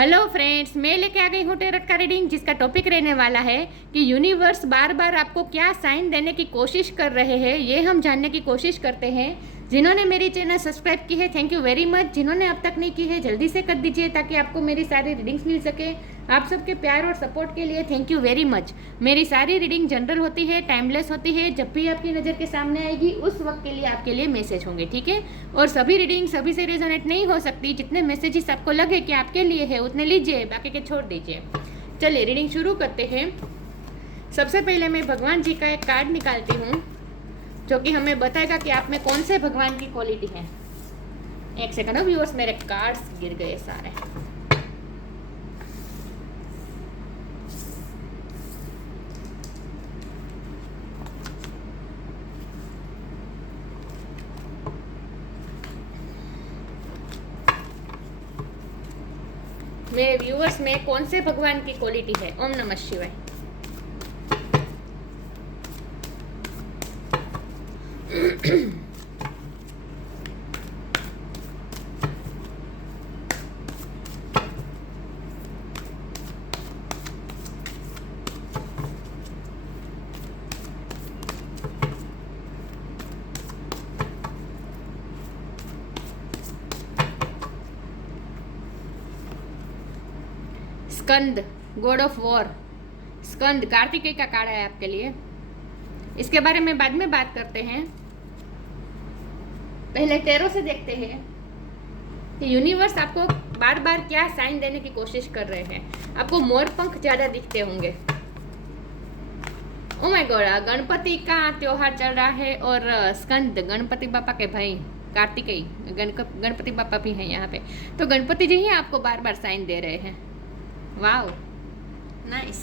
Hello friends, मैं लेके आ गई हूँ टेरट का रीडिंग, जिसका टॉपिक रहने वाला है कि यूनिवर्स बार बार आपको क्या साइन देने की कोशिश कर रहे हैं, ये हम जानने की कोशिश करते हैं। जिन्होंने मेरी चैनल सब्सक्राइब की है, थैंक यू वेरी मच। जिन्होंने अब तक नहीं की है, जल्दी से कर दीजिए ताकि आपको मेरी सारी रीडिंग्स मिल सके। आप सबके प्यार और सपोर्ट के लिए थैंक यू वेरी मच। मेरी सारी रीडिंग जनरल होती है, टाइमलेस होती है। जब भी आपकी नज़र के सामने आएगी उस वक्त के लिए आपके लिए मैसेज होंगे, ठीक है। और सभी रीडिंग सभी से रेजोनेट नहीं हो सकती। जितने मैसेजेस आपको लगे कि आपके लिए है उतने लीजिए, बाकी के छोड़ दीजिए। चलिए रीडिंग शुरू करते हैं। सबसे पहले मैं भगवान जी का एक कार्ड निकालती हूँ जो कि हमें बताएगा कि आप में कौन से भगवान की क्वालिटी है। एक सेकंड व्यूअर्स, मेरे कार्ड्स गिर गए सारे। मेरे व्यूअर्स में कौन से भगवान की क्वालिटी है। ओम नमः शिवाय। स्कंद, गॉड ऑफ वॉर। स्कंद कार्तिकेय का कार्ड है आपके लिए। इसके बारे में बाद में बात करते हैं। पहले टैरो से देखते हैं कि यूनिवर्स आपको बार बार क्या साइन देने की कोशिश कर रहे हैं। आपको मोर पंख ज्यादा दिखते होंगे। ओ माय गॉड, गणपति का त्योहार चल रहा है और स्कंद गणपति बापा के भाई कार्तिकेय गणपति बापा भी हैं यहाँ पे। तो गणपति जी ही आपको बार बार साइन दे रहे हैं। Wow, nice.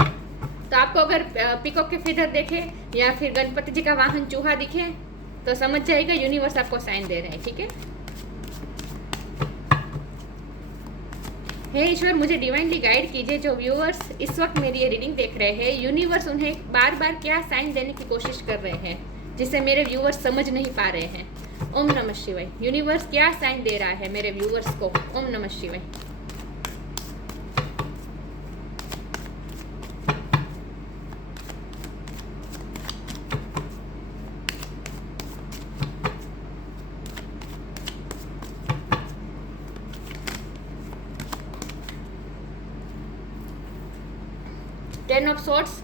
तो आपको अगर पिकॉक के फीदर देखे या फिर गणपति जी का वाहन चूहा दिखे तो समझ जाएगा यूनिवर्स आपको साइन दे रहे हैं, ठीक है। हे ईश्वर, मुझे डिवाइनली गाइड कीजिए। जो व्यूअर्स इस वक्त मेरी ये रीडिंग देख रहे हैं, यूनिवर्स उन्हें बार बार क्या साइन देने की कोशिश कर रहे हैं जिसे मेरे व्यूअर्स समझ नहीं पा रहे हैं। ओम नमः शिवाय। यूनिवर्स क्या साइन दे रहा है मेरे व्यूअर्स को। ओम नमः शिवाय। Ten of Swords,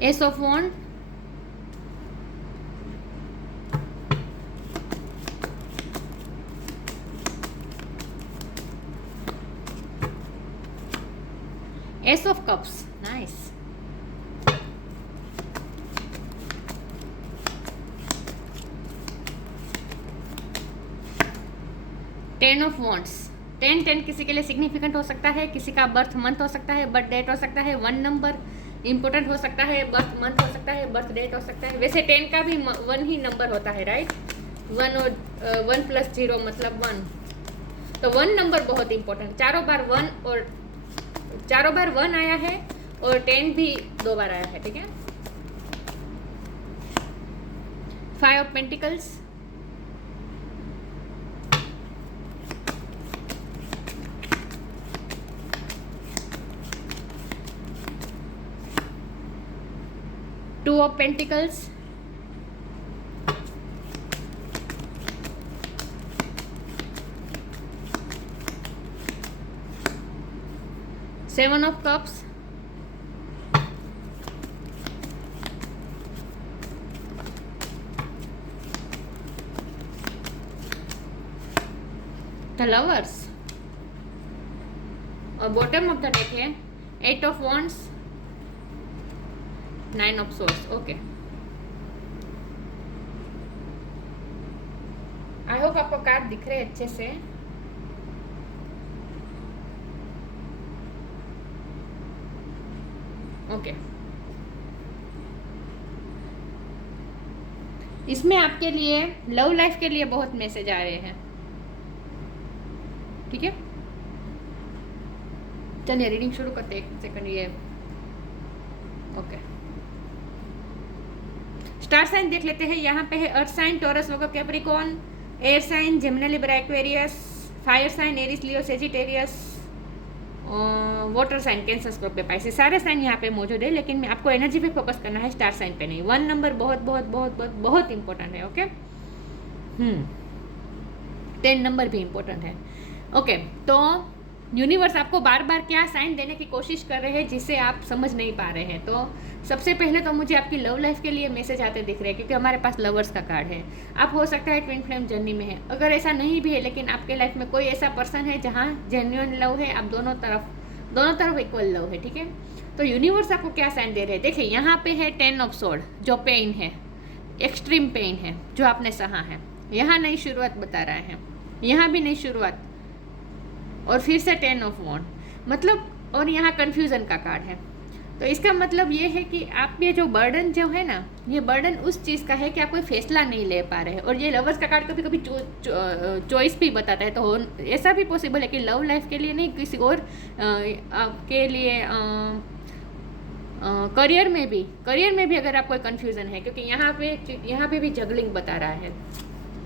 Ace of Wands, Ace of Cups, nice. Ten of Wands. 10 किसी के लिए सिग्निफिकेंट हो सकता है, किसी का बर्थ मंथ हो सकता है, बर्थ डेट हो सकता है, 1 नंबर इम्पोर्टेंट हो सकता है, बर्थ मंथ हो सकता है, बर्थ डेट हो सकता है। वैसे 10 का भी 1 ही नंबर होता है, राइट। 1 और 1 + 0 मतलब 1। तो 1 नंबर बहुत इंपॉर्टेंट। चारों बार 1 आया है और 10 भी 2 बार आया है, ठीक है। 5 of pentacles, Two of Pentacles, Seven of Cups, The Lovers, और बॉटम ऑफ द डेक है 8 of Wands, 9 of Swords। Okay, I hope आपको कार्ड दिख रहे हैं अच्छे से। ओके, इसमें आपके लिए लव लाइफ के लिए बहुत मैसेज आ रहे हैं, ठीक है। चलिए रीडिंग शुरू करते हैं, एक सेकंड ये। ओके, स्टार साइन देख लेते हैं। यहाँ पे है earth sign, Taurus, Virgo, Capricorn, air sign, Gemini, Libra, Aquarius, fire sign, Aries, Leo, Sagittarius, water sign, Cancer, Scorpio, Pisces, सारे साइन यहाँ पे मौजूद है, लेकिन मैं आपको एनर्जी पे फोकस करना है, स्टार साइन पे नहीं। 1 नंबर बहुत बहुत बहुत बहुत बहुत इंपॉर्टेंट है। ओके, 10 नंबर भी इंपॉर्टेंट है। ओके, तो यूनिवर्स आपको बार बार क्या साइन देने की कोशिश कर रहे हैं जिसे आप समझ नहीं पा रहे हैं। तो सबसे पहले तो मुझे आपकी लव लाइफ के लिए मैसेज आते दिख रहे हैं, क्योंकि हमारे पास लवर्स का कार्ड है। आप हो सकता है ट्विन फ्लेम जर्नी में है, अगर ऐसा नहीं भी है लेकिन आपके लाइफ में कोई ऐसा पर्सन है जहाँ जेन्युइन लव है, आप दोनों तरफ इक्वल लव है, ठीक है। तो यूनिवर्स आपको क्या साइन दे रहे हैं, देखिए यहाँ पे है 10 ऑफ सोर्ड, जो पेन है, एक्सट्रीम पेन है जो आपने सहा है। यहाँ नई शुरुआत बता रहा है, यहाँ भी नई शुरुआत, और फिर से 10 ऑफ वॉन्ड, मतलब, और यहाँ कन्फ्यूज़न का कार्ड है। तो इसका मतलब ये है कि आप ये जो बर्डन जो है ना, ये बर्डन उस चीज़ का है कि आप कोई फैसला नहीं ले पा रहे हैं। और ये लवर्स का कार्ड कभी कभी चॉइस भी बताता है, तो ऐसा भी पॉसिबल है कि लव लाइफ के लिए नहीं, किसी और आपके लिए करियर में भी अगर आप कोई कन्फ्यूज़न है, क्योंकि यहाँ पे भी जगलिंग बता रहा है।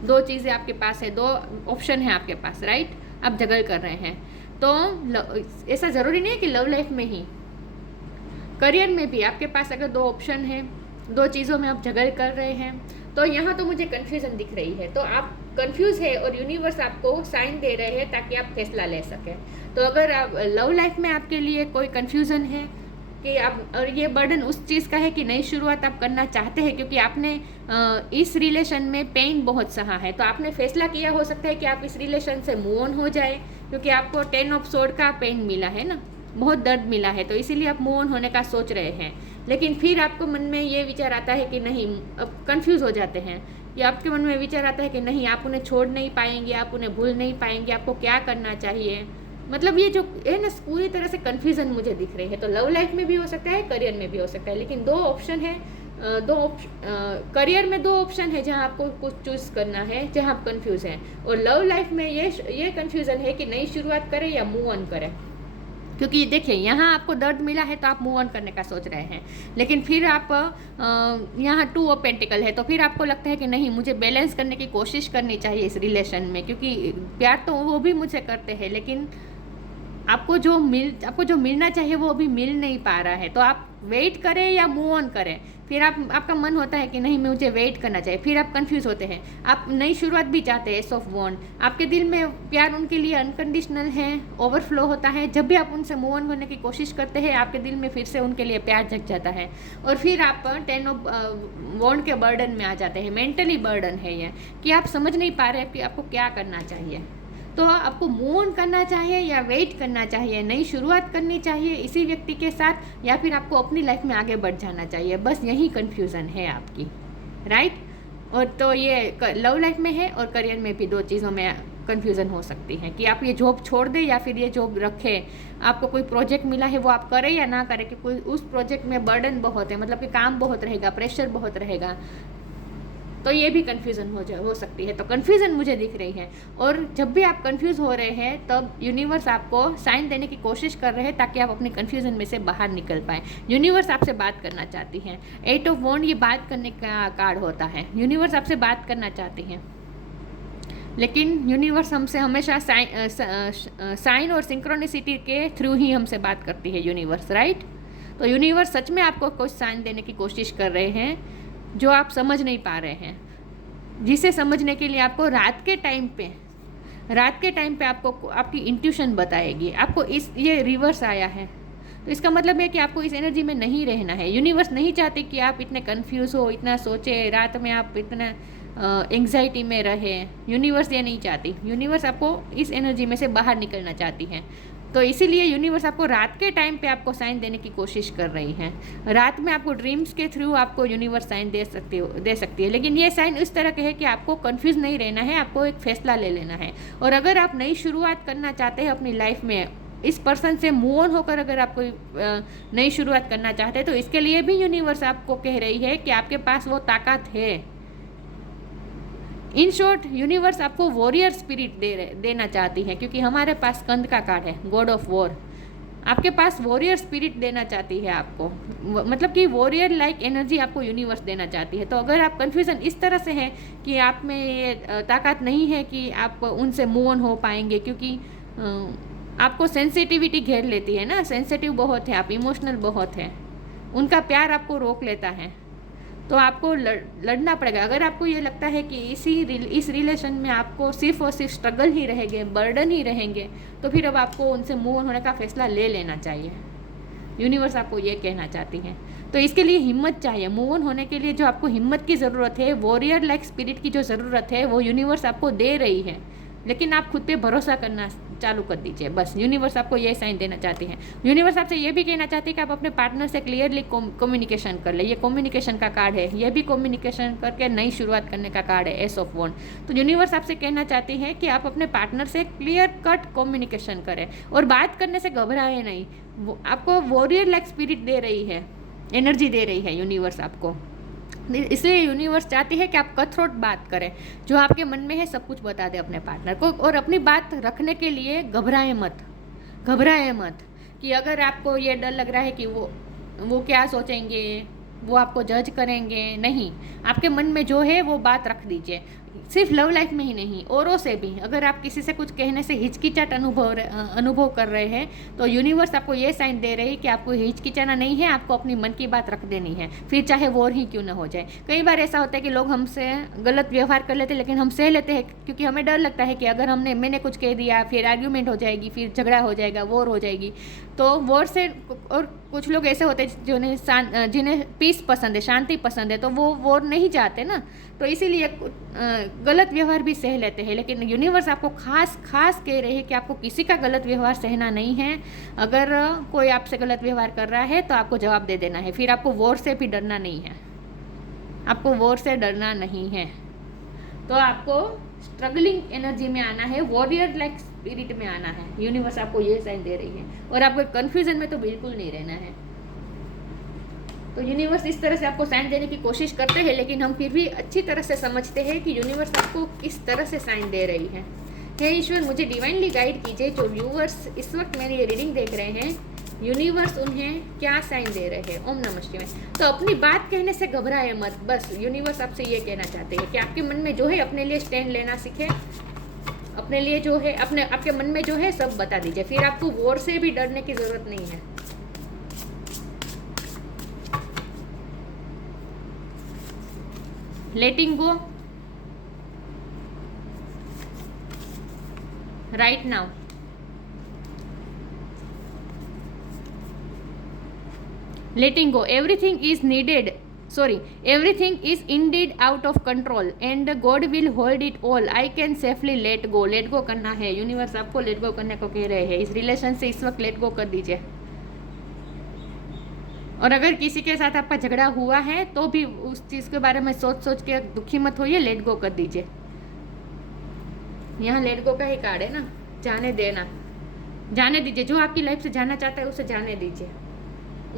2 चीज़ें आपके पास है, 2 ऑप्शन है आपके पास, राइट, आप जगल कर रहे हैं। तो ऐसा ज़रूरी नहीं है कि लव लाइफ में ही, करियर में भी आपके पास अगर 2 ऑप्शन है, 2 चीज़ों में आप जगल कर रहे हैं, तो यहाँ तो मुझे कन्फ्यूज़न दिख रही है। तो आप कंफ्यूज है और यूनिवर्स आपको साइन दे रहे हैं ताकि आप फैसला ले सकें। तो अगर आप लव लाइफ में आपके लिए कोई कन्फ्यूज़न है कि आप, और ये बर्डन उस चीज़ का है कि नई शुरुआत आप करना चाहते हैं, क्योंकि आपने इस रिलेशन में पेन बहुत सहा है, तो आपने फैसला किया हो सकता है कि आप इस रिलेशन से मूव ऑन हो जाए, क्योंकि आपको 10 ऑफ सोर्ड का पेन मिला है ना, बहुत दर्द मिला है, तो इसीलिए आप मूव ऑन होने का सोच रहे हैं। लेकिन फिर आपको मन में ये विचार आता है कि नहीं, अब कंफ्यूज हो जाते हैं, कि आपके मन में विचार आता है कि नहीं, आप उन्हें छोड़ नहीं पाएंगे, आप उन्हें भूल नहीं पाएंगे, आपको क्या करना चाहिए। मतलब ये जो है ना, पूरी तरह से कन्फ्यूज़न मुझे दिख रही है। तो लव लाइफ में भी हो सकता है, करियर में भी हो सकता है, लेकिन 2 ऑप्शन है, करियर में 2 ऑप्शन है जहाँ आपको कुछ चूज़ करना है, जहाँ आप कंफ्यूज हैं। और लव लाइफ में ये कन्फ्यूज़न है कि नई शुरुआत करें या मूव ऑन करें, क्योंकि देखिए यहाँ आपको दर्द मिला है तो आप मूव ऑन करने का सोच रहे हैं, लेकिन फिर आप यहाँ 2 ऑफ पेंटिकल है, तो फिर आपको लगता है कि नहीं, मुझे बैलेंस करने की कोशिश करनी चाहिए इस रिलेशन में, क्योंकि प्यार तो वो भी मुझे करते हैं, लेकिन आपको जो मिलना चाहिए वो अभी मिल नहीं पा रहा है। तो आप वेट करें या मूव ऑन करें, फिर आपका मन होता है कि नहीं, मुझे वेट करना चाहिए, फिर आप कंफ्यूज होते हैं। आप नई शुरुआत भी चाहते हैं, एस ऑफ वॉन्ड, आपके दिल में प्यार उनके लिए अनकंडीशनल है, ओवरफ्लो होता है। जब भी आप उनसे मूव ऑन करने की कोशिश करते हैं, आपके दिल में फिर से उनके लिए प्यार जग जाता है, और फिर आप 10 ऑफ वॉन्ड के बर्डन में आ जाते हैं। मेंटली बर्डन है ये, कि आप समझ नहीं पा रहे कि आपको क्या करना चाहिए। तो आपको मूव ऑन करना चाहिए या वेट करना चाहिए, नई शुरुआत करनी चाहिए इसी व्यक्ति के साथ, या फिर आपको अपनी लाइफ में आगे बढ़ जाना चाहिए। बस यही कन्फ्यूज़न है आपकी, राइट। और तो ये लव लाइफ में है, और करियर में भी 2 चीज़ों में कन्फ्यूज़न हो सकती है कि आप ये जॉब छोड़ दें या फिर ये जॉब रखें। आपको कोई प्रोजेक्ट मिला है वो आप करें या ना करें, कि कोई उस प्रोजेक्ट में बर्डन बहुत है, मतलब कि काम बहुत रहेगा, प्रेशर बहुत रहेगा, तो ये भी कन्फ्यूज़न हो सकती है। तो कन्फ्यूज़न मुझे दिख रही है, और जब भी आप कन्फ्यूज़ हो रहे हैं तब यूनिवर्स आपको साइन देने की कोशिश कर रहे हैं ताकि आप अपनी कन्फ्यूज़न में से बाहर निकल पाएँ। यूनिवर्स आपसे बात करना चाहती हैं। 8 ऑफ वॉन्ड ये बात करने का कार्ड होता है, यूनिवर्स आपसे बात करना चाहती हैं, लेकिन यूनिवर्स हमसे हमेशा साइन और सिंक्रोनिसिटी के थ्रू ही हमसे बात करती है यूनिवर्स, राइट। तो यूनिवर्स सच में आपको कुछ साइन देने की कोशिश कर रहे हैं जो आप समझ नहीं पा रहे हैं, जिसे समझने के लिए आपको रात के टाइम पे आपको आपकी इंट्यूशन बताएगी। आपको ये रिवर्स आया है, तो इसका मतलब है कि आपको इस एनर्जी में नहीं रहना है। यूनिवर्स नहीं चाहती कि आप इतने कंफ्यूज हो, इतना सोचे, रात में आप इतना एंग्जाइटी में रहे। यूनिवर्स ये नहीं चाहती, यूनिवर्स आपको इस एनर्जी में से बाहर निकलना चाहती है। तो इसीलिए यूनिवर्स आपको रात के टाइम पे आपको साइन देने की कोशिश कर रही है। रात में आपको ड्रीम्स के थ्रू आपको यूनिवर्स साइन दे सकती है, लेकिन ये साइन इस तरह के है कि आपको कंफ्यूज नहीं रहना है, आपको एक फैसला ले लेना है। और अगर आप नई शुरुआत करना चाहते हैं अपनी लाइफ में, इस पर्सन से मूव ऑन होकर अगर आप कोई नई शुरुआत करना चाहते हैं तो इसके लिए भी यूनिवर्स आपको कह रही है कि आपके पास वो ताकत है। इन शॉर्ट यूनिवर्स आपको वॉरियर स्पिरिट देना चाहती है, क्योंकि हमारे पास स्कंद का कार्ड है, गॉड ऑफ वॉर। आपके पास वॉरियर स्पिरिट देना चाहती है आपको, मतलब कि वॉरियर लाइक एनर्जी आपको यूनिवर्स देना चाहती है। तो अगर आप कन्फ्यूज़न इस तरह से है कि आप में ये ताकत नहीं है कि आप उनसे मूव ऑन हो पाएंगे, क्योंकि आपको सेंसिटिविटी घेर लेती है ना, सेंसिटिव बहुत है आप, इमोशनल बहुत है, उनका प्यार आपको रोक लेता है, तो आपको लड़ना पड़ेगा। अगर आपको ये लगता है कि इस रिलेशन में आपको सिर्फ और सिर्फ स्ट्रगल ही रहेंगे, बर्डन ही रहेंगे, तो फिर अब आपको उनसे मूव ऑन होने का फैसला ले लेना चाहिए। यूनिवर्स आपको ये कहना चाहती है। तो इसके लिए हिम्मत चाहिए। मूव ऑन होने के लिए जो आपको हिम्मत की ज़रूरत है, वॉरियर लाइक स्पिरिट की जो ज़रूरत है, वो यूनिवर्स आपको दे रही है। लेकिन आप खुद पे भरोसा करना चालू कर दीजिए, बस। यूनिवर्स आपको ये साइन देना चाहती है। यूनिवर्स आपसे ये भी कहना चाहती है कि आप अपने पार्टनर से क्लियरली कम्युनिकेशन कर ले। ये कम्युनिकेशन का कार्ड है, ये भी कम्युनिकेशन करके नई शुरुआत करने का कार्ड है, एस ऑफ वॉन्ड। तो यूनिवर्स आपसे कहना चाहती है कि आप अपने पार्टनर से क्लियर कट कम्युनिकेशन करें और बात करने से घबराए नहीं। वो आपको वॉरियर लाइक स्पिरिट दे रही है, एनर्जी दे रही है यूनिवर्स आपको। इसलिए यूनिवर्स चाहती है कि आप कथरोट बात करें, जो आपके मन में है सब कुछ बता दें अपने पार्टनर को। और अपनी बात रखने के लिए घबराए मत कि अगर आपको ये डर लग रहा है कि वो क्या सोचेंगे, वो आपको जज करेंगे, नहीं। आपके मन में जो है वो बात रख दीजिए। सिर्फ लव लाइफ में ही नहीं, औरों से भी। अगर आप किसी से कुछ कहने से हिचकिचाहट अनुभव कर रहे हैं, तो यूनिवर्स आपको ये साइन दे रही है कि आपको हिचकिचाना नहीं है, आपको अपनी मन की बात रख देनी है, फिर चाहे वॉर ही क्यों ना हो जाए। कई बार ऐसा होता है कि लोग हमसे गलत व्यवहार कर लेते हैं, लेकिन हम सह लेते हैं, क्योंकि हमें डर लगता है कि अगर मैंने कुछ कह दिया, फिर आर्ग्यूमेंट हो जाएगी, फिर झगड़ा हो जाएगा, वॉर हो जाएगी। तो वॉर से, और कुछ लोग ऐसे होते हैं जिन्हें पीस पसंद है, शांति पसंद है, तो वो वॉर नहीं चाहते ना, तो इसीलिए गलत व्यवहार भी सह लेते हैं। लेकिन यूनिवर्स आपको खास कह रही है कि आपको किसी का गलत व्यवहार सहना नहीं है। अगर कोई आपसे गलत व्यवहार कर रहा है तो आपको जवाब दे देना है, फिर आपको वॉर से भी डरना नहीं है, आपको वॉर से डरना नहीं है। तो आपको स्ट्रगलिंग एनर्जी में आना है, वॉरियर लाइक स्पिरिट में आना है। यूनिवर्स आपको ये साइन दे रही है, और आपको कन्फ्यूजन में तो बिल्कुल नहीं रहना है। तो यूनिवर्स इस तरह से आपको साइन देने की कोशिश करते हैं, लेकिन हम फिर भी अच्छी तरह से समझते हैं कि यूनिवर्स आपको किस तरह से साइन दे रही है। हे ईश्वर, मुझे डिवाइनली गाइड कीजिए। जो व्यूअर्स इस वक्त मेरी ये रीडिंग देख रहे हैं, यूनिवर्स उन्हें क्या साइन दे रहे हैं। ओम नमः शिवाय। तो अपनी बात कहने से घबराए मत, बस। यूनिवर्स आपसे ये कहना चाहते हैं कि आपके मन में जो है अपने लिए स्टैंड लेना सीखे। अपने लिए जो है, आपके मन में जो है सब बता दीजिए, फिर आपको वॉर से भी डरने की जरूरत नहीं है। Letting go right now. Letting go, everything is indeed out of control and God will hold it all. I can safely let go. Let go करना है। यूनिवर्स आपको लेट गो करने को कह रहे हैं। इस रिलेशन से इस वक्त लेट गो कर दीजिए। और अगर किसी के साथ आपका झगड़ा हुआ है तो भी उस चीज़ के बारे में सोच के दुखी मत होइए, लेट गो कर दीजिए। यहाँ लेट गो का ही कार्ड है ना, जाने देना, जाने दीजिए। जो आपकी लाइफ से जाना चाहता है उसे जाने दीजिए,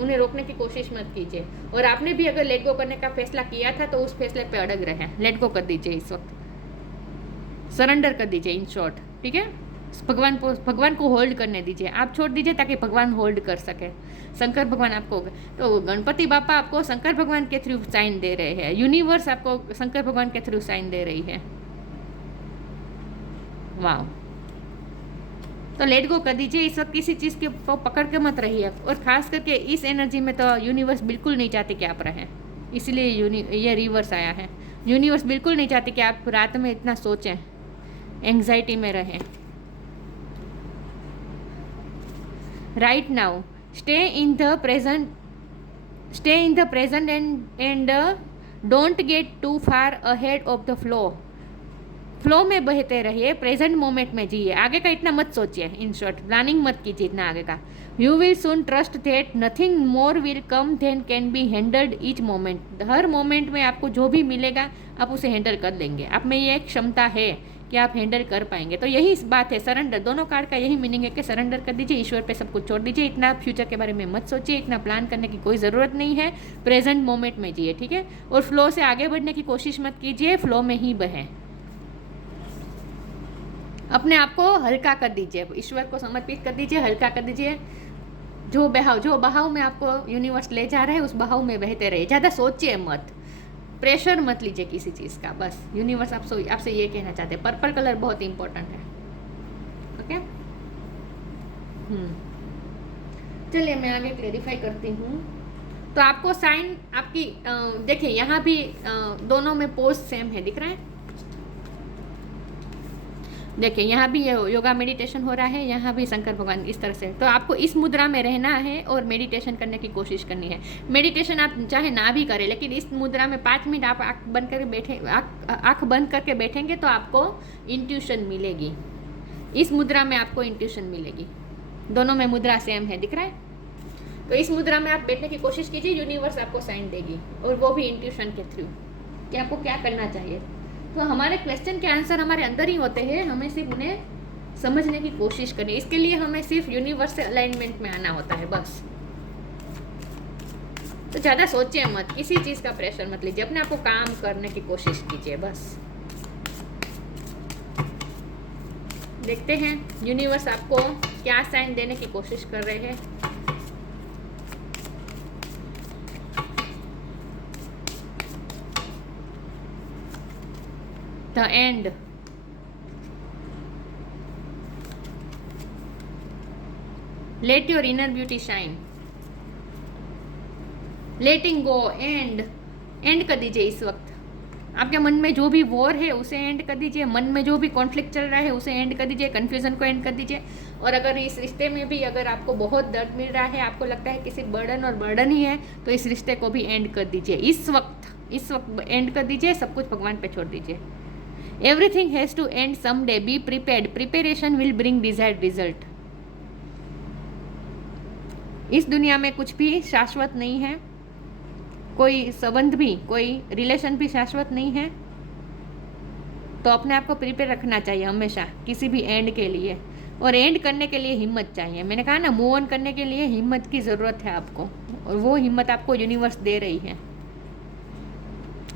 उन्हें रोकने की कोशिश मत कीजिए। और आपने भी अगर लेट गो करने का फैसला किया था तो उस फैसले पे अड़ग रहे। लेट गो कर दीजिए, इस वक्त सरेंडर कर दीजिए, इन शॉर्ट। ठीक है, भगवान को होल्ड करने दीजिए। आप छोड़ दीजिए ताकि भगवान होल्ड कर सके। शंकर भगवान आपको, तो गणपति बापा आपको शंकर भगवान के थ्रू साइन दे रहे हैं। यूनिवर्स आपको शंकर भगवान के थ्रू साइन दे रही है। वाह। तो लेट गो कर दीजिए। इस वक्त किसी चीज़ के पकड़ के मत रहिए, और ख़ास करके इस एनर्जी में तो यूनिवर्स बिल्कुल नहीं चाहती कि आप रहें, इसलिए ये रिवर्स आया है। यूनिवर्स बिल्कुल नहीं चाहती कि आप रात में इतना सोचें, एंग्जाइटी में रहें। Right now stay in the present and don't get too far ahead of the flow में बहते रहिए, प्रेजेंट मोमेंट में जिए। आगे का इतना मत सोचिए, इन शॉर्ट प्लानिंग मत कीजिए इतना आगे का। You will soon trust that nothing more will come than can be handled each moment. हर मोमेंट में आपको जो भी मिलेगा आप उसे हैंडल कर लेंगे। आप में ये एक क्षमता है कि आप हैंडल कर पाएंगे। तो यही बात है, सरेंडर। दोनों कार्ड का यही मीनिंग है कि सरेंडर कर दीजिए, ईश्वर पे सब कुछ छोड़ दीजिए। इतना फ्यूचर के बारे में मत सोचिए, इतना प्लान करने की कोई ज़रूरत नहीं है। प्रेजेंट मोमेंट में जिए, ठीक है। और फ्लो से आगे बढ़ने की कोशिश मत कीजिए, फ्लो में ही बहें। अपने आप को हल्का कर दीजिए, ईश्वर को समर्पित कर दीजिए, हल्का कर दीजिए। जो बहाव में आपको यूनिवर्स ले जा रहा है, उस बहाव में बहते रहिए। ज़्यादा सोचिए मत, प्रेशर मत लीजिए किसी चीज़ का। बस यूनिवर्स आपसे ये कहना चाहते हैं। पर्पल कलर बहुत इंपॉर्टेंट है। ओके, चलिए मैं आगे क्लेरिफाई करती हूँ। तो आपको साइन आपकी देखिए, यहाँ भी दोनों में पोज सेम है, दिख रहा है। देखिए यहाँ भी योगा मेडिटेशन हो रहा है, यहाँ भी शंकर भगवान इस तरह से। तो आपको इस मुद्रा में रहना है और मेडिटेशन करने की कोशिश करनी है। मेडिटेशन आप चाहे ना भी करें, लेकिन इस मुद्रा में 5 मिनट आप आँख बंद करके बैठेंगे तो आपको इंट्यूशन मिलेगी। इस मुद्रा में आपको इंट्यूशन मिलेगी। दोनों में मुद्रा सेम है, दिख रहा है। तो इस मुद्रा में आप बैठने की कोशिश कीजिए, यूनिवर्स आपको साइन देगी, और वो भी इंट्यूशन के थ्रू कि आपको क्या करना चाहिए। तो हमारे क्वेश्चन के आंसर हमारे अंदर ही होते हैं, हमें सिर्फ उन्हें समझने की कोशिश करनी। इसके लिए हमें सिर्फ यूनिवर्स से अलाइनमेंट में आना होता है, बस। तो ज़्यादा सोचिए मत, किसी चीज़ का प्रेशर मत लीजिए, अपने आप को काम करने की कोशिश कीजिए, बस। देखते हैं यूनिवर्स आपको क्या साइन देने की कोशिश कर रहे हैं। The end. Let your inner beauty shine. Letting go. And कर दीजिए इस वक्त। आपके मन में जो भी वॉर है उसे एंड कर दीजिए, मन में जो भी कॉन्फ्लिक्ट चल रहा है उसे एंड कर दीजिए, कन्फ्यूजन को एंड कर दीजिए। और अगर इस रिश्ते में भी अगर आपको बहुत दर्द मिल रहा है, आपको लगता है किसी बर्डन ही है, तो इस रिश्ते को भी एंड कर दीजिए इस वक्त एंड कर दीजिए। सब कुछ भगवान पे छोड़ दीजिए। Everything has to end someday. Be prepared. Preparation will bring desired result. इस दुनिया में कुछ भी शाश्वत नहीं है, कोई संबंध भी, कोई रिलेशन भी शाश्वत नहीं है। तो अपने आप को प्रिपेयर रखना चाहिए हमेशा किसी भी एंड के लिए। और एंड करने के लिए हिम्मत चाहिए। मैंने कहा ना, मूव ऑन करने के लिए हिम्मत की ज़रूरत है आपको, और वो हिम्मत आपको यूनिवर्स दे रही है।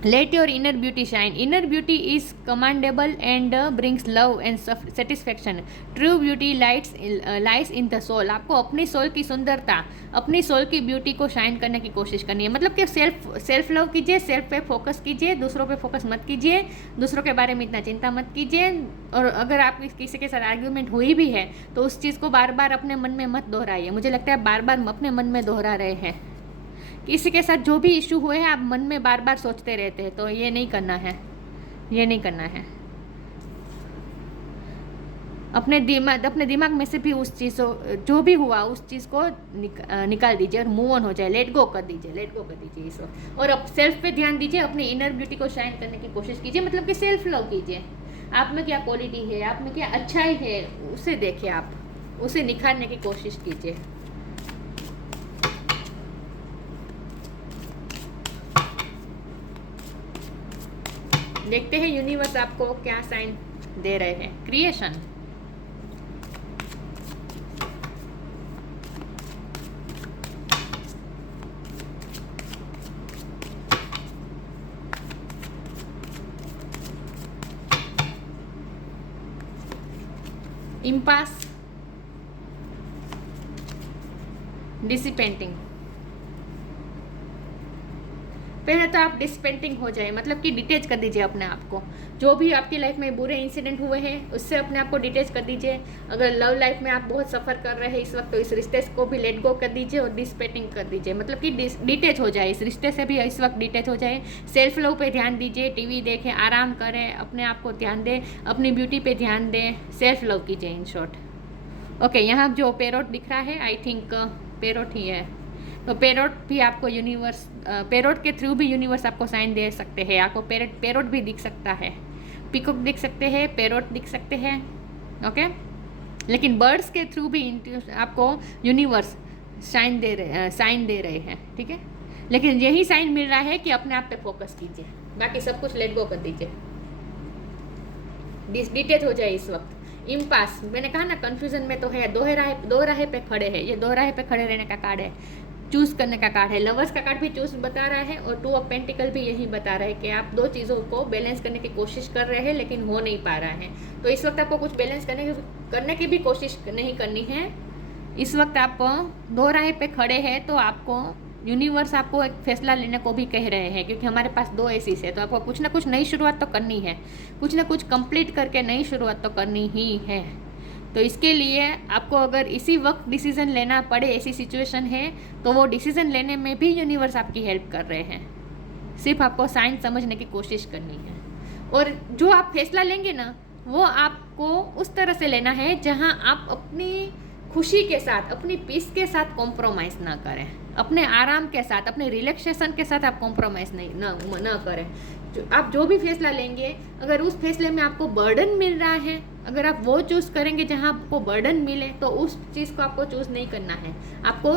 Let your inner beauty shine. Inner beauty is commendable and brings love and satisfaction. True beauty lies in the soul. आपको अपनी सोल की सुंदरता, अपनी सोल की ब्यूटी को शाइन करने की कोशिश करनी है। मतलब कि सेल्फ लव कीजिए, सेल्फ पे फोकस कीजिए, दूसरों पे फोकस मत कीजिए, दूसरों के बारे में इतना चिंता मत कीजिए। और अगर आप किसी के साथ आर्ग्यूमेंट हुई भी है तो उस चीज़ को बार बार अपने मन में मत दोहराइए। मुझे लगता है बार बार अपने मन में दोहरा रहे हैं। किसी के साथ जो भी इशू हुए हैं आप मन में बार बार सोचते रहते हैं, तो ये नहीं करना है, ये नहीं करना है। अपने दिमाग में से भी उस चीज़ जो भी हुआ उस चीज़ को निकाल दीजिए और मूव ऑन हो जाए। लेट गो कर दीजिए इस वक्त। और अब सेल्फ पे ध्यान दीजिए, अपनी इनर ब्यूटी को शाइन करने की कोशिश कीजिए। मतलब कि सेल्फ लव कीजिए। आप में क्या क्वालिटी है, आप में क्या अच्छाई है, उसे देखिए, आप उसे निखारने की कोशिश कीजिए। देखते हैं यूनिवर्स आपको क्या साइन दे रहे हैं। Creation, impasse, dissipating. पहले तो आप डिस्पेंटिंग हो जाए, मतलब कि डिटेच कर दीजिए अपने आप को। जो भी आपकी लाइफ में बुरे इंसिडेंट हुए हैं उससे अपने आप को डिटेच कर दीजिए। अगर लव लाइफ में आप बहुत सफ़र कर रहे हैं इस वक्त, तो इस रिश्ते को भी लेट गो कर दीजिए और डिस्पेंटिंग कर दीजिए। मतलब कि डिटेच हो जाए, इस रिश्ते से भी इस वक्त डिटेच हो जाए। सेल्फ लव पे ध्यान दीजिए, टीवी देखें, आराम करें, अपने आप को ध्यान दें, अपनी ब्यूटी पे ध्यान दें, सेल्फ लव कीजिए इन शॉर्ट। ओके, यहाँ जो पैरोट दिख रहा है, आई थिंक पैरोट ही है। तो पैरोट भी आपको यूनिवर्स, पैरोट के थ्रू भी यूनिवर्स आपको साइन दे सकते हैं। आपको पैरोट भी दिख सकता है, पिकॉक दिख सकते हैं, पैरोट दिख सकते हैं। ओके, लेकिन बर्ड्स के थ्रू भी आपको यूनिवर्स साइन दे रहे हैं, ठीक है। लेकिन यही साइन मिल रहा है कि अपने आप पे फोकस कीजिए, बाकी सब कुछ लेट गो कर दीजिए। डिटेच हो जाए इस वक्त। इम्पास, मैंने कहा ना कन्फ्यूजन में तो है, दो राह पे खड़े हैं, ये दो राह पे खड़े रहने का कार्ड है, चूज करने का कार्ड है। लवर्स का कार्ड भी चूज बता रहा है और 2 ऑफ पेंटिकल भी यही बता रहा है कि आप दो चीज़ों को बैलेंस करने की कोशिश कर रहे हैं लेकिन हो नहीं पा रहा है। तो इस वक्त आपको कुछ बैलेंस करने की भी कोशिश नहीं करनी है। इस वक्त आप दो राह पे खड़े हैं, तो आपको यूनिवर्स आपको एक फैसला लेने को भी कह रहे हैं, क्योंकि हमारे पास 2 एसीस है, तो आपको कुछ ना कुछ नई शुरुआत तो करनी है, कुछ ना कुछ कंप्लीट करके नई शुरुआत तो करनी ही है। तो इसके लिए आपको अगर इसी वक्त डिसीज़न लेना पड़े, ऐसी सिचुएशन है, तो वो डिसीज़न लेने में भी यूनिवर्स आपकी हेल्प कर रहे हैं। सिर्फ आपको साइन समझने की कोशिश करनी है, और जो आप फैसला लेंगे ना, वो आपको उस तरह से लेना है जहां आप अपनी खुशी के साथ, अपनी पीस के साथ कॉम्प्रोमाइज़ ना करें, अपने आराम के साथ, अपने रिलैक्सेशन के साथ आप कॉम्प्रोमाइज़ ना करें। आप जो भी फैसला लेंगे, अगर उस फैसले में आपको बर्डन मिल रहा है, अगर आप वो चूज़ करेंगे जहां आपको बर्डन मिले, तो उस चीज़ को आपको चूज़ नहीं करना है। आपको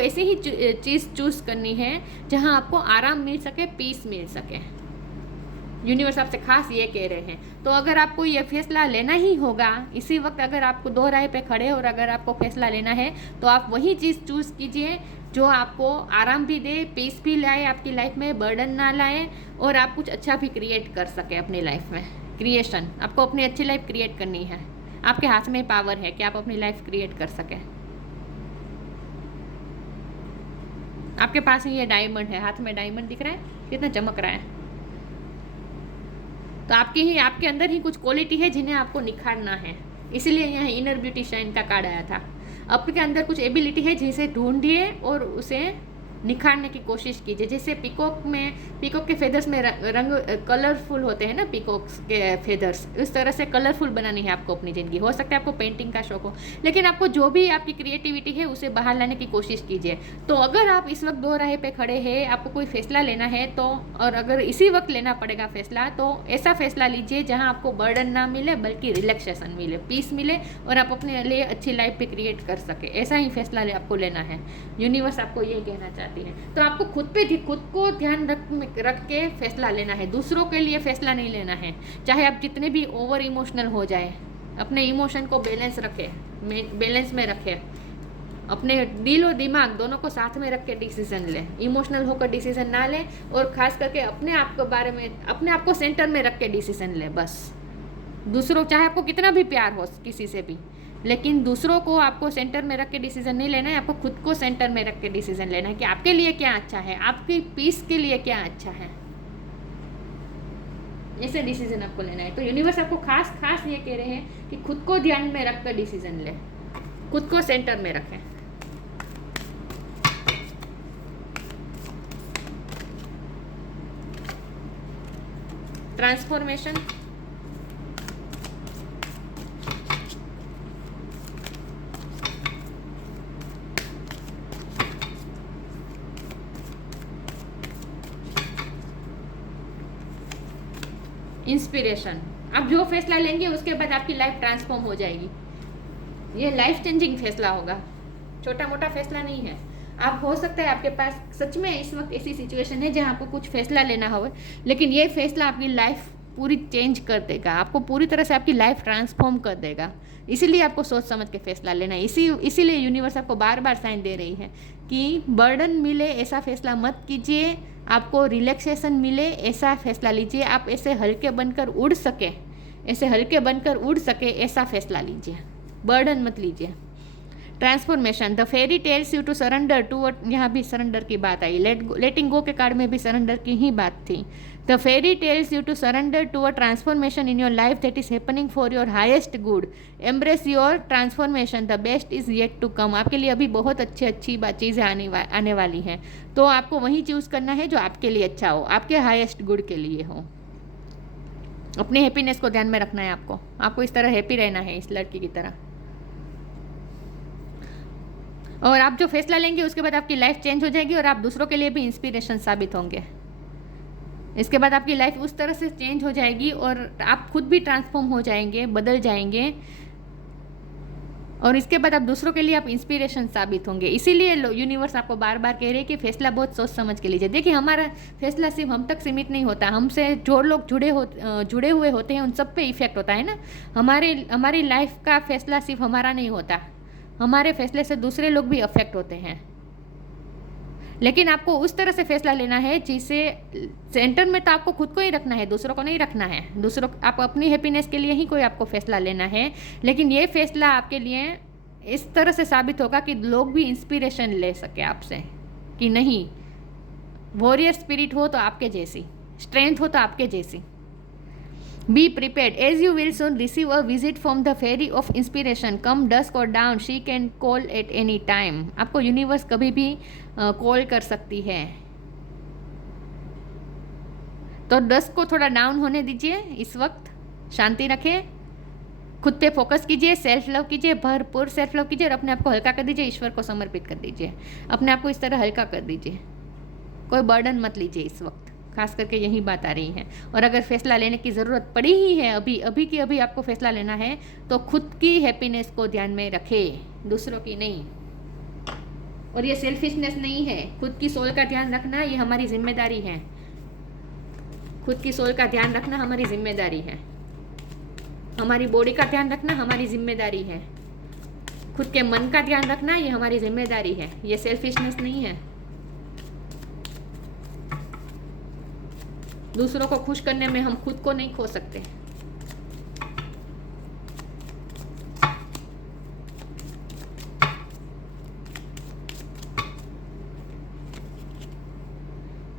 ऐसे ही चीज़ चूज़ करनी है जहां आपको आराम मिल सके, पीस मिल सके। यूनिवर्स आपसे खास ये कह रहे हैं। तो अगर आपको ये फैसला लेना ही होगा इसी वक्त, अगर आपको 2 राह पे खड़े और अगर आपको फैसला लेना है, तो आप वही चीज़ चूज़ कीजिए जो आपको आराम भी दे, पीस भी लाए आपकी लाइफ में, बर्डन ना लाए, और आप कुछ अच्छा भी क्रिएट कर सके अपनी लाइफ में। क्रिएशन, आपको अपनी अच्छी लाइफ क्रिएट करनी है, आपके हाथ में पावर है कि आप अपनी लाइफ क्रिएट कर सकें। आपके पास ही ये डायमंड है, हाथ में डायमंड दिख रहा है, कितना चमक रहा है। तो आपके अंदर ही कुछ क्वालिटी है जिन्हें आपको निखारना है, इसलिए यहाँ इनर ब्यूटी शाइन का कार्ड आया था। आपके अंदर कुछ एबिलिटी है जिसे ढूंढिए और उसे निखारने की कोशिश कीजिए। जैसे पीकॉक के फेदर्स में रंग कलरफुल होते हैं ना, पीकॉक्स के फेदर्स, उस तरह से कलरफुल बनानी है आपको अपनी ज़िंदगी। हो सकता है आपको पेंटिंग का शौक हो, लेकिन आपको जो भी आपकी क्रिएटिविटी है उसे बाहर लाने की कोशिश कीजिए। तो अगर आप इस वक्त 2 राह पे खड़े हैं, आपको कोई फैसला लेना है, तो और अगर इसी वक्त लेना पड़ेगा फैसला, तो ऐसा फैसला लीजिए जहाँ आपको बर्डन ना मिले बल्कि रिलैक्सेशन मिले, पीस मिले, और आप अपने लिए अच्छी लाइफ भी क्रिएट कर सके। ऐसा ही फैसला आपको लेना है। यूनिवर्स आपको ये कहना चाहती है। तो आपको खुद को ध्यान रख के फैसला लेना है, दूसरों के लिए फैसला नहीं लेना है। चाहे आप जितने भी ओवर इमोशनल हो जाए, अपने इमोशन को बैलेंस में रखें, अपने दिल और दिमाग दोनों को साथ में रख के डिसीजन लें। इमोशनल होकर डिसीजन ना लें, और खास करके अपने आप के बारे में, अपने आप को सेंटर में रख के डिसीजन लें। बस दूसरों, चाहे आपको कितना भी प्यार हो किसी से भी, लेकिन दूसरों को आपको सेंटर में रख के डिसीजन नहीं लेना है, आपको खुद को सेंटर में रख के डिसीजन लेना है कि आपके लिए क्या अच्छा है, आपकी पीस के लिए क्या अच्छा है। ऐसे डिसीजन आपको लेना है। तो यूनिवर्स आपको खास ये कह रहे हैं कि खुद को ध्यान में रख कर डिसीजन लें, खुद को सेंटर में रखें। Transformation, inspiration. आप जो फैसला लेंगे उसके बाद आपकी लाइफ ट्रांसफॉर्म हो जाएगी। ये लाइफ चेंजिंग फैसला होगा, छोटा मोटा फैसला नहीं है। आप, हो सकता है आपके पास सच में इस वक्त ऐसी सिचुएशन है जहाँ आपको कुछ फैसला लेना हो, लेकिन ये फैसला आपकी लाइफ पूरी चेंज कर देगा, आपको पूरी तरह से आपकी लाइफ ट्रांसफॉर्म कर देगा। इसीलिए आपको सोच समझ के फैसला लेना है। इसीलिए यूनिवर्स आपको बार बार साइन दे रही है कि बर्डन मिले ऐसा फैसला मत कीजिए, आपको रिलैक्सेशन मिले ऐसा फैसला लीजिए, आप ऐसे हल्के बनकर उड़ सके ऐसा फैसला लीजिए, बर्डन मत लीजिए। Transformation, the fairy tells you to surrender to, यहाँ भी सरेंडर की बात आई, लेटिंग गो के कार्ड में भी सरेंडर की ही बात थी। The fairy tells you to surrender to a transformation in your life that is happening for your highest good, embrace your transformation, the best is yet to come. आपके लिए अभी बहुत अच्छी चीज़ें आने वाली हैं, तो आपको वही चूज़ करना है जो आपके लिए अच्छा हो, आपके हाईएस्ट गुड के लिए हो। अपने हैप्पीनेस को ध्यान में रखना है आपको इस तरह हैप्पी रहना है, इस लड़की की तरह। और आप जो फैसला लेंगे उसके बाद आपकी लाइफ चेंज हो जाएगी और आप दूसरों के लिए भी इंस्पिरेशन साबित होंगे। इसके बाद आपकी लाइफ उस तरह से चेंज हो जाएगी और आप खुद भी ट्रांसफॉर्म हो जाएंगे, बदल जाएंगे। और इसके बाद आप दूसरों के लिए आप इंस्पिरेशन साबित होंगे। इसीलिए यूनिवर्स आपको बार बार कह रहे हैं कि फैसला बहुत सोच समझ के लीजिए। देखिए, हमारा फैसला सिर्फ हम तक सीमित नहीं होता, हमसे जो लोग जुड़े हुए होते हैं उन सब पे इफेक्ट होता है ना। हमारी लाइफ का फैसला सिर्फ हमारा नहीं होता, हमारे फैसले से दूसरे लोग भी अफेक्ट होते हैं। लेकिन आपको उस तरह से फैसला लेना है जिसे सेंटर में तो आपको खुद को ही रखना है, दूसरों को नहीं रखना है। दूसरों आप अपनी हैप्पीनेस के लिए ही कोई आपको फैसला लेना है, लेकिन ये फैसला आपके लिए इस तरह से साबित होगा कि लोग भी इंस्पिरेशन ले सके आपसे कि नहीं, वॉरियर स्पिरिट हो तो आपके जैसी, स्ट्रेंथ हो तो आपके जैसी। Be prepared, as you will soon receive a visit from the fairy of inspiration. Come dusk or dawn, she can call at any time. आपको यूनिवर्स कभी भी कॉल कर सकती है। तो डस्क को थोड़ा डाउन होने दीजिए, इस वक्त शांति रखें, खुद पे फोकस कीजिए, सेल्फ लव कीजिए, भरपूर सेल्फ लव कीजिए और अपने आप को हल्का कर दीजिए, ईश्वर को समर्पित कर दीजिए। अपने आप को इस तरह हल्का कर दीजिए, कोई बर्डन मत लीजिए इस वक्त, खास करके यही बात आ रही है। और अगर फैसला लेने की ज़रूरत पड़ी ही है, अभी की अभी आपको फैसला लेना है, तो खुद की हैप्पीनेस को ध्यान में रखें, दूसरों की नहीं। और ये सेल्फिशनेस नहीं है, खुद की सोल का ध्यान रखना ये हमारी जिम्मेदारी है। खुद की सोल का ध्यान रखना हमारी जिम्मेदारी है, हमारी बॉडी का ध्यान रखना हमारी जिम्मेदारी है, खुद के मन का ध्यान रखना ये हमारी जिम्मेदारी है। ये सेल्फिशनेस नहीं है। दूसरों को खुश करने में हम खुद को नहीं खो सकते।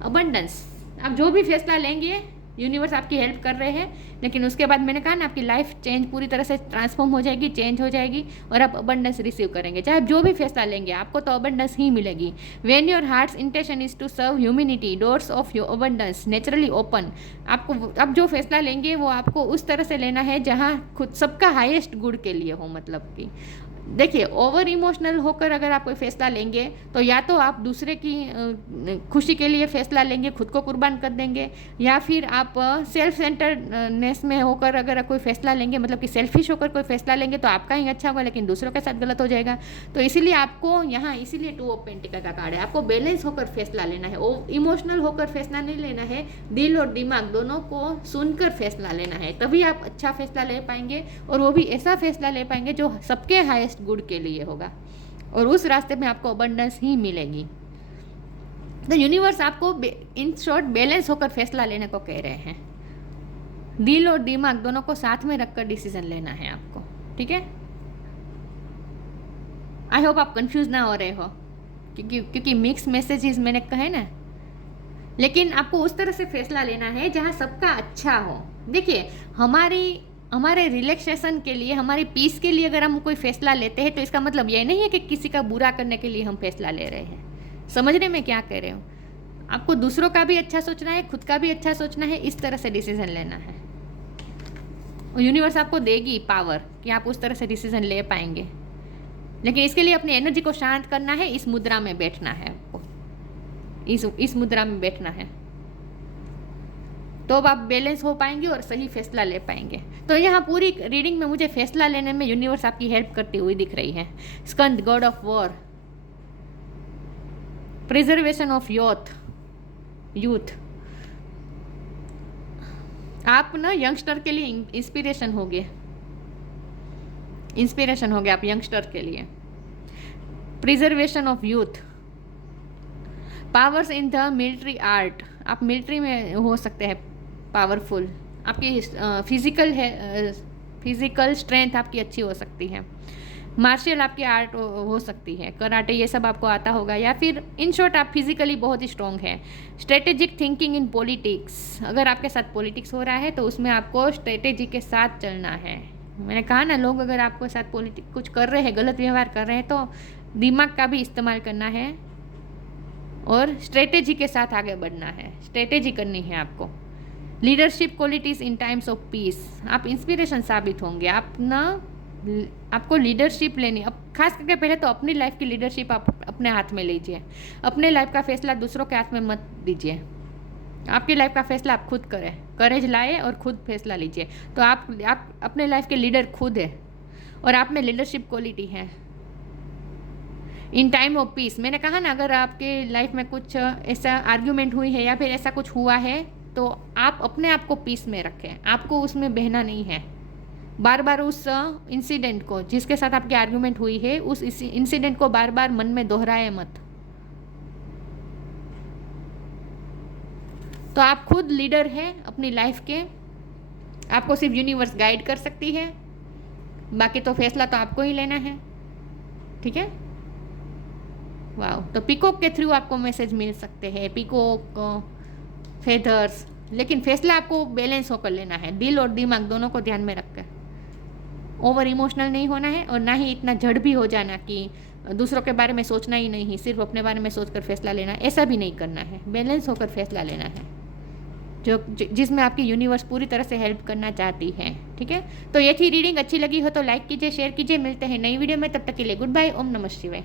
अबंडेंस, आप जो भी फैसला लेंगे यूनिवर्स आपकी हेल्प कर रहे हैं, लेकिन उसके बाद मैंने कहा ना, आपकी लाइफ चेंज पूरी तरह से ट्रांसफॉर्म हो जाएगी, चेंज हो जाएगी और आप अबंडेंस रिसीव करेंगे। चाहे आप जो भी फैसला लेंगे आपको तो अबंडेंस ही मिलेगी। When your heart's intention is to serve humanity, doors of your abundance naturally open. आपको अब जो फैसला लेंगे वो आपको उस तरह से लेना है जहाँ खुद सबका हाईएस्ट गुड के लिए हो। मतलब कि देखिए, ओवर इमोशनल होकर अगर आप कोई फैसला लेंगे तो या तो आप दूसरे की खुशी के लिए फैसला लेंगे, खुद को कुर्बान कर देंगे, या फिर आप सेल्फ सेंटरनेस में होकर अगर कोई फैसला लेंगे, मतलब कि सेल्फिश होकर कोई फैसला लेंगे तो आपका ही अच्छा होगा लेकिन दूसरों के साथ गलत हो जाएगा। तो इसीलिए आपको यहाँ इसीलिए 2 ऑफ पेंटिकल का कार्ड है, आपको बैलेंस होकर फैसला लेना है। इमोशनल होकर फैसला नहीं लेना है, दिल और दिमाग दोनों को सुनकर फैसला लेना है, तभी आप अच्छा फैसला ले पाएंगे और वो भी ऐसा फैसला ले पाएंगे जो सबके हाईएस्ट गुड के लिए होगा और उस रास्ते में आपको अबंडेंस ही मिलेगी। तो यूनिवर्स आपको इन शॉर्ट बैलेंस होकर फैसला लेने को कह रहे हैं। दिल और दिमाग दोनों को साथ में रखकर डिसीजन लेना है आपको, ठीक है। आई होप आप कंफ्यूज ना हो रहे हो, क्योंकि मिक्स मैसेजेस मैंने कहे ना, लेकिन आपको उस तरह से फैसला लेना है जहाँ सबका अच्छा हो। देखिए, हमारे रिलैक्सेशन के लिए, हमारी पीस के लिए अगर हम कोई फैसला लेते हैं तो इसका मतलब ये नहीं है कि किसी का बुरा करने के लिए हम फैसला ले रहे हैं। समझने में क्या कह रहे हो? आपको दूसरों का भी अच्छा सोचना है, खुद का भी अच्छा सोचना है, इस तरह से डिसीजन लेना है। और यूनिवर्स आपको देगी पावर कि आप उस तरह से डिसीजन ले पाएंगे, लेकिन इसके लिए अपनी एनर्जी को शांत करना है। इस मुद्रा में बैठना है आपको, इस मुद्रा में बैठना है, तो अब आप बैलेंस हो पाएंगे और सही फैसला ले पाएंगे। तो यहाँ पूरी रीडिंग में मुझे फैसला लेने में यूनिवर्स आपकी हेल्प करती हुई दिख रही है। Skanda, god of war, preservation of youth. आप ना यंगस्टर के लिए इंस्पिरेशन हो गए आप यंगस्टर के लिए। Preservation of youth, powers in the military art, आप मिलिट्री में हो सकते हैं पावरफुल। आपकी फिजिकल स्ट्रेंथ आपकी अच्छी हो सकती है। मार्शल आपकी आर्ट हो सकती है, कराटे, ये सब आपको आता होगा, या फिर इन शॉर्ट आप फिजिकली बहुत ही स्ट्रॉन्ग है। स्ट्रेटेजिक थिंकिंग इन पॉलिटिक्स, अगर आपके साथ पॉलिटिक्स हो रहा है तो उसमें आपको स्ट्रेटेजी के साथ चलना है। मैंने कहा ना, लोग अगर आपके साथ पॉलिटिक्स कुछ कर रहे हैं, गलत व्यवहार कर रहे हैं, तो दिमाग का भी इस्तेमाल करना है और स्ट्रेटेजी के साथ आगे बढ़ना है। स्ट्रेटेजी करनी है आपको। Leadership qualities in times of peace, आप इंस्पिरेशन साबित होंगे। आपको लीडरशिप लेनी, अब खास करके पहले तो अपनी लाइफ की लीडरशिप आप अपने हाथ में लीजिए। अपने लाइफ का फैसला दूसरों के हाथ में मत दीजिए। आपकी लाइफ का फैसला आप खुद करें, करेज लाए और खुद फैसला लीजिए। तो आप अपने लाइफ के लीडर खुद है और आप में लीडरशिप क्वालिटी है। इन टाइम ऑफ पीस, मैंने कहा ना, अगर आपके लाइफ में कुछ ऐसा आर्ग्यूमेंट हुई है या फिर ऐसा कुछ हुआ है तो आप अपने आप को पीस में रखें, आपको उसमें बहना नहीं है। बार बार उस इंसिडेंट को, जिसके साथ आपकी आर्ग्यूमेंट हुई है, उस इंसिडेंट को बार बार मन में दोहराए मत। तो आप खुद लीडर हैं अपनी लाइफ के, आपको सिर्फ यूनिवर्स गाइड कर सकती है, बाकी तो फैसला तो आपको ही लेना है। ठीक है। वाह, तो पीकॉक के थ्रू आपको मैसेज मिल सकते हैं, पीकॉक, फेदर्स, लेकिन फैसला आपको बैलेंस होकर लेना है, दिल और दिमाग दोनों को ध्यान में रखकर। ओवर इमोशनल नहीं होना है और ना ही इतना जड़ भी हो जाना कि दूसरों के बारे में सोचना ही नहीं, सिर्फ अपने बारे में सोचकर फैसला लेना, ऐसा भी नहीं करना है। बैलेंस होकर फैसला लेना है, जिसमें आपकी यूनिवर्स पूरी तरह से हेल्प करना चाहती है। ठीक है। तो ये थी रीडिंग, अच्छी लगी हो तो लाइक कीजिए, शेयर कीजिए। मिलते हैं नई वीडियो में, तब तक के लिए गुड बाय। ओम नमः शिवाय।